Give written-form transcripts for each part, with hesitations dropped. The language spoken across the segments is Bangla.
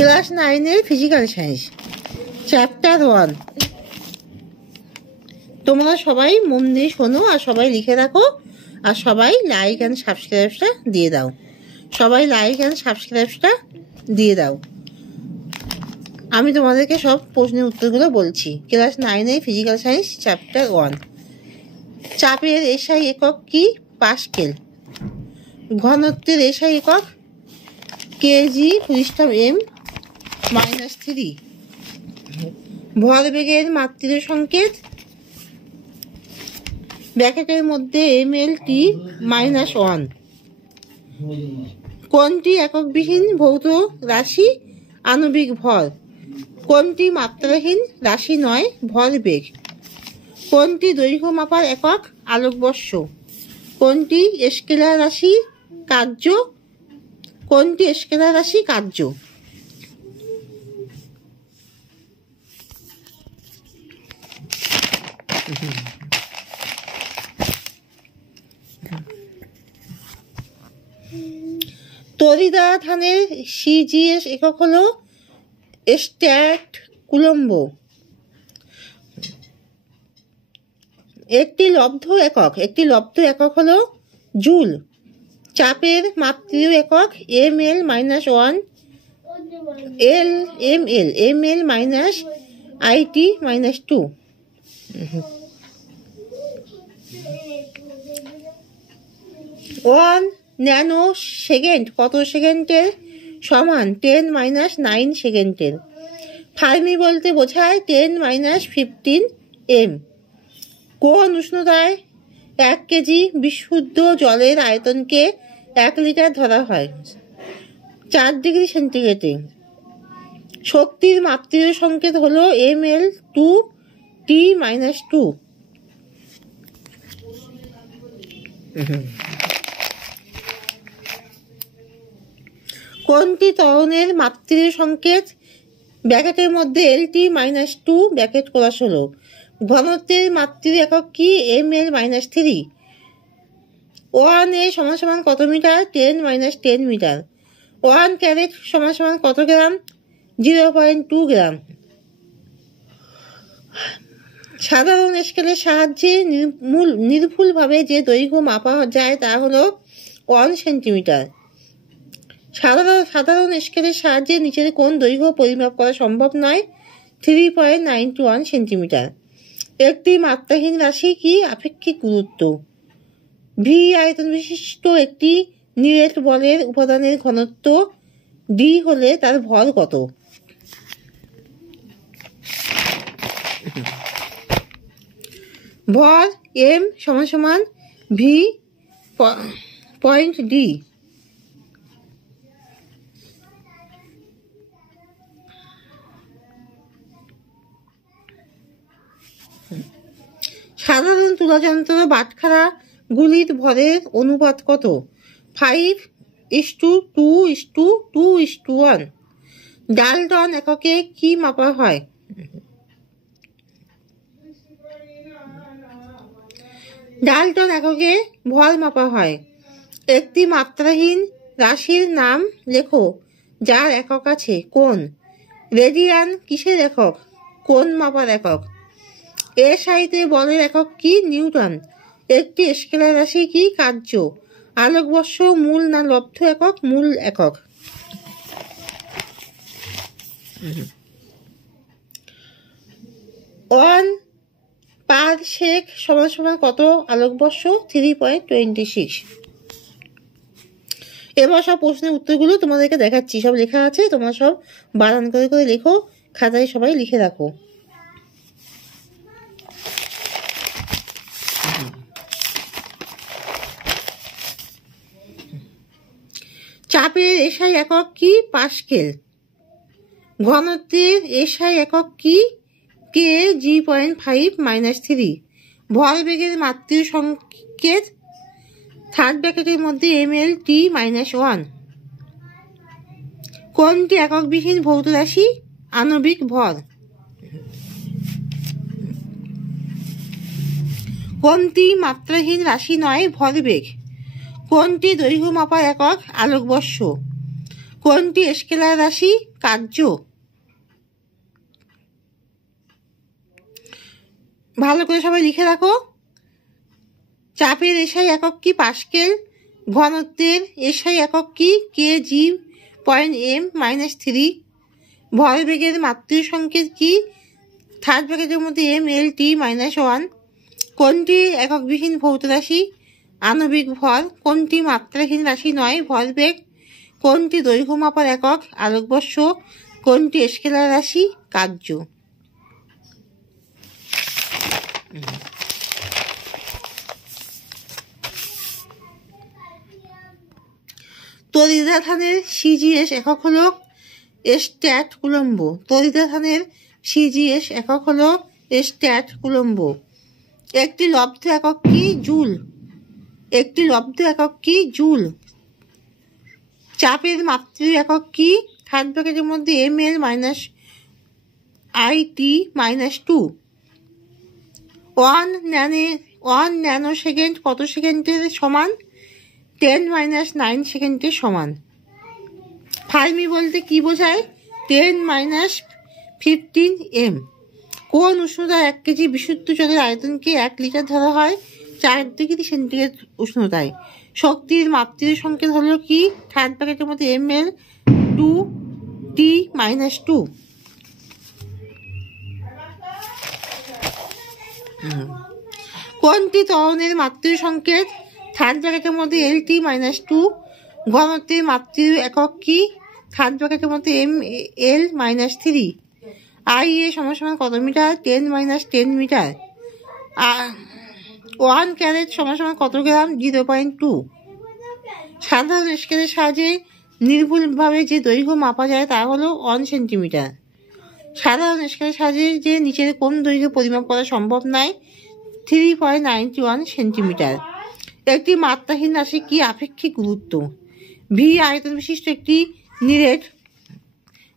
ক্লাস 9-এর ফিজিক্যাল সায়েন্স চ্যাপ্টার 1। তোমরা সবাই মন দিয়ে শোনো আর সবাই লিখে রাখো, আর সবাই লাইক অ্যান্ড সাবস্ক্রাইবটা দিয়ে দাও। সবাই লাইক অ্যান্ড সাবস্ক্রাইবটা দিয়ে দাও। আমি তোমাদেরকে সব প্রশ্নের উত্তরগুলো বলছি। ক্লাস 9-এর ফিজিক্যাল সায়েন্স চ্যাপ্টার 1। চাপের এসআই একক কি? পাস্কেল। ঘনত্বের এসআই একক কেজি (m-3). ভরবেগের মাত্রিক সংকেত ব্র্যাকেটের মধ্যে mL/(-1). কোনটি এককবিহীন ভৌত রাশি? আণবিক ভর। কোনটি মাত্রাহীন রাশি নয়, ভরবেগ? কোনটি দৈর্ঘ্য মাপার একক? আলোকবর্ষ। কোনটি স্কেলার রাশি কার্য? কোনটি স্কেলার রাশি কার্য? তড়িদাধানের সিজিএস একক হলো স্ট্যাট কুলম্ব। একটি লব্ধ একক হলো জুল। চাপের মাত্রিক একক mL-1 mL-IT-2। 1 ন্যানো সেকেন্ড কত সেকেন্ডের সমান? 10⁻9 সেকেন্ডের। ফার্মি বলতে বোঝায় 10⁻15 m। কোন উষ্ণতায় 1 কেজি বিশুদ্ধ জলের আয়তনকে 1 লিটার ধরা হয়? 4 ডিগ্রি সেন্টিগ্রেডে। শক্তির মাত্রিক সংকেত হলো mL/(T-2). কোনটি ত্বরণের মাত্রিক সংকেত? ব্র্যাকেটের মধ্যে LT-2 ব্র্যাকেট করা হলো। ঘনত্বের মাত্রিক একক কি? mL-3। 1 সমান কত মিটার? 10⁻10 মিটার। 1 ক্যারেট সমান কত গ্রাম? 0.2 গ্রাম। সাধারণ স্কেলের সাহায্যে নির্ভুলভাবে যে দৈর্ঘ্য মাপা যায় তা হলো 1 সেন্টিমিটার। সাধারণ স্কেলের সাহায্যে নিচের কোন দৈর্ঘ্য পরিমাপ করা সম্ভব নয়? 3.91 সেন্টিমিটার। একটি মাত্রাহীন রাশি কি? আপেক্ষিক গুরুত্ব। ভি আয়তন বিশিষ্ট একটি নিরেট বলের উপাদানের ঘনত্ব ডি হলে তার ভর কত? ভর m সমান ভি পয়েন্ট ডি। সাধারণ তুলাযন্ত্র বাটখারা গুলির ভরের অনুপাত কত? 5:2:2:1। ডালটন এককে কি মাপা হয়? ডালটন এককে ভর মাপা হয়। একটি মাত্রাহীন রাশির নাম লেখো যার একক আছে। কোন? রেডিয়ান কিসের একক? কোন মাপার একক? এসআইতে বলের একক কি? নিউটন। একটি স্কেলার রাশি কি? কার্য। আলোকবর্ষ মূল না লব্ধ একক? মূল একক। 1 পারসেক সমান কত আলোকবর্ষ? 3.26। এবার সব প্রশ্নের উত্তরগুলো তোমাদেরকে দেখাচ্ছি। সব লেখা আছে, তোমরা সব বানান করে করে লেখো, খাতায় সবাই লিখে রাখো। চাপের এসআই একক কি? পাস্কেল। ঘনত্বের এসআই একক কি? kg(5-3). ভরবেগের মাত্রিক সংকেত থার্ড ব্র্যাকেটের মধ্যে mL/(T-1). কোনটি এককবিহীন ভৌত রাশি? আণবিক ভর। কোনটি মাত্রাহীন রাশি নয়, ভরবেগ? কোনটি দৈর্ঘ্য মাপার একক? আলোকবর্ষ। কোনটি স্কেলার রাশি? কার্য। ভালো করে সবাই লিখে রাখো। চাপের এসআই একক কি? পাস্কেল। ঘনত্বের এসআই একক কি? KG point M -3। ভরবেগের মাত্রিক সংকেত কি? থার্ড ব্র্যাকেটের মধ্যে এম এল টি -1। কোনটি এককবিহীন ভৌত রাশি? আণবিক ভর। কোনটি মাত্রাহীন রাশি নয়? ভরবেগ। কোনটি দৈর্ঘ্য মাপার একক? আলোকবর্ষ। কোনটি স্কেলার রাশি? কার্য। তড়িদাধানের সিজিএস একক হলো স্ট্যাট কুলম্ব। তড়িদাধানের সিজিএস একক হলো স্ট্যাট কুলম্ব। একটি লব্ধ একক কি? জুল। একটি লব্ধ একক কি? জুল। চাপের মাত্রিক একক কি? থার্ড ব্র্যাকেটের মধ্যে M L -IT-2। 1 nano second কত সেকেন্ডের সমান? 10 - 9 সেকেন্ডের সমান। ফার্মি বলতে কি বোঝায়? 10 - 15 M। কোন উষ্ণতায় 1 কেজি বিশুদ্ধ জলের আয়তনকে 1 লিটার ধরা হয়? 4 ডিগ্রি সেন্টিগ্রেড উষ্ণতায়। শক্তির মাত্রিক সংকেত হলো কি? থার্ড ব্র্যাকেটের মধ্যে ml 2T-2। কোনটি ত্বরণের মাত্রিক সংকেত? থার্ড ব্র্যাকেটের মধ্যে LT-2। ঘনত্বের মাত্রিক একক কি? থার্ড ব্র্যাকেটের মধ্যে ml -3। IA সমান কত মিটার? 10 - 10 মিটার। 1 ক্যারেট সমান কত গ্রাম? 0.2। সাধারণ স্কেলের সাহায্যে নির্ভুলভাবে যে দৈর্ঘ্য মাপা যায় তা হলো 1 সেন্টিমিটার। সাধারণ স্কেলের সাহায্যে যে নিচের কোন দৈর্ঘ্য পরিমাপ করা সম্ভব নয়? 3.91 সেন্টিমিটার। একটি মাত্রাহীন রাশি কি? আপেক্ষিক গুরুত্ব। ভি আয়তন বিশিষ্ট একটি নিরেট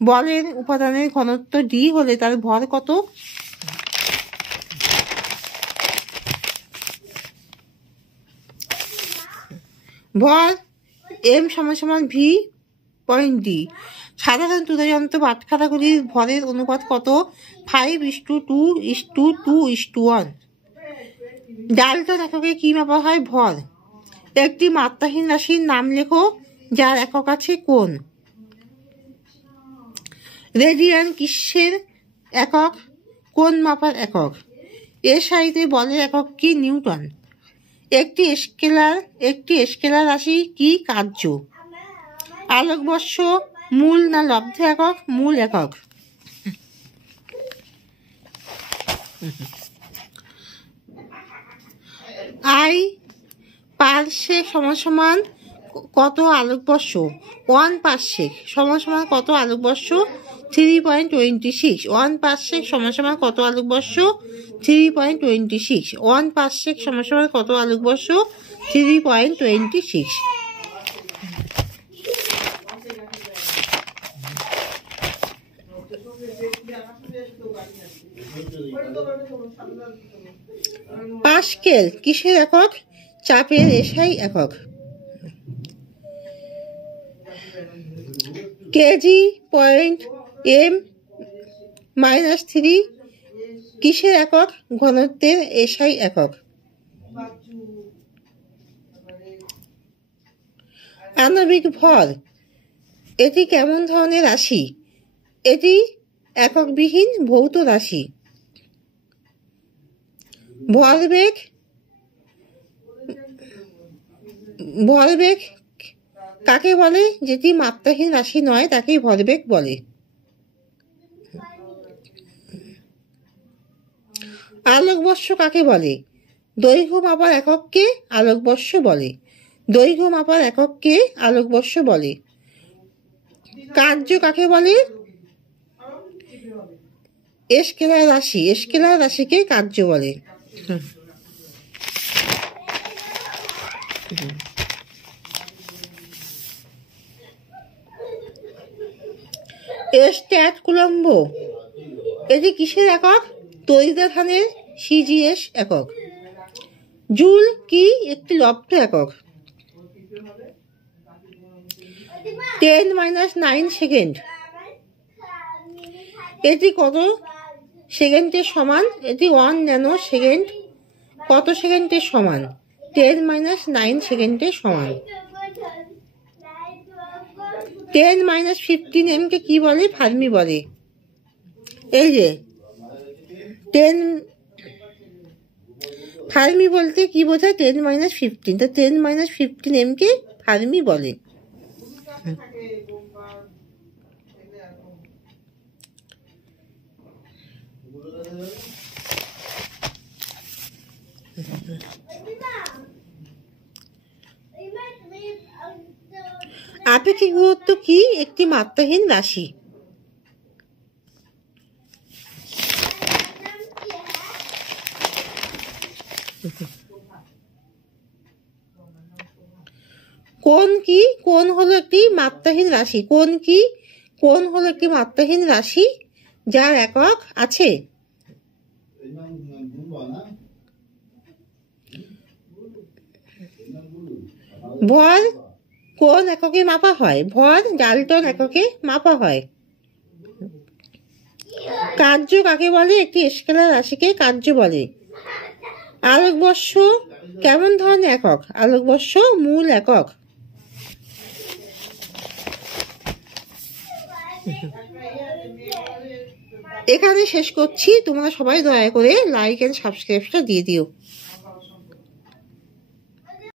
বলের উপাদানের ঘনত্ব ডি হলে তার ভর কত? ভর এম সমান ভি পয়েন্ট ডি। সাধারণ তুলাযন্ত্র বাটখারাগুলির ভরের অনুপাত কত? 5:2:2:1। ডাল্টন এককে কি মাপা হয়? ভর। একটি মাত্রাহীন রাশির নাম লেখো যার একক আছে কোণ। রেডিয়ান কিসের একক? কোণ মাপার একক। এসআইতে বলের একক কি? নিউটন। একটি স্কেলার রাশি কি? কার্য। আলোকবর্ষ মূল না লব্ধ একক? মূল একক। আই পারসেক সমান কত আলোকবর্ষ? 1 পারসেক সমান কত আলোকবর্ষ? 3.26। 1 পারসেক সমান কত আলোকবর্ষ? 3.26। 1 পারসেক সমান কত আলোকবর্ষ? 3.26। পাস্কেল কিসের একক? চাপের এসআই একক। কেজি পয়েন্ট এম -3 কিসের একক? ঘনত্বের এসআই একক। আণবিক ভর এটি কেমন ধরনের রাশি? এটি এককবিহীন ভৌত রাশি। ভরবেগ কাকে বলে? যেটি মাত্রাহীন রাশি নয় তাকেই ভরবেগ বলে। আলোকবর্ষ কাকে বলে? দৈর্ঘ্য মাপার একককে আলোকবর্ষ বলে। দৈর্ঘ্য মাপার একককে আলোকবর্ষ বলে। কার্য কাকে বলে? স্কেলার রাশি। স্কেলার রাশিকে কার্য বলে। স্ট্যাট কুলম্ব এটি কিসের একক? তড়িদাধানের সিজিএস একক। জুল কি? একটি লব্ধ একক। 10 - 9 সেকেন্ড। এটি কত সেকেন্ডের সমান? এটি 1 ন্যানো সেকেন্ড কত সেকেন্ডের সমান? 10 - 9 সেকেন্ডের সমান। 10 - 15 কে কি বলে? ফার্মি বলে। এই যে 10 ফার্মি বলতে কি বোঝায়? 10 - 15। তো 10 - 15 কে ফার্মি বলে। আপেক্ষিক গুরুত্ব কি? একটি মাত্রাহীন রাশি। কোণ কি? কোণ হলো একটি মাত্রাহীন রাশি। কোণ কি? কোণ হলো একটি মাত্রাহীন রাশি যার একক আছে। ভর কোন এককে মাপা হয়? ভর ডাল্টন এককে মাপা হয়। কার্য কাকে বলে? একটি স্কেলার রাশিকে কার্য বলে। আলোকবর্ষ কেমন ধরনের একক? আলোকবর্ষ মূল একক। এখানে শেষ করছি। তোমরা সবাই দয়া করে লাইক এন্ড সাবস্ক্রাইবটা দিয়ে দিও।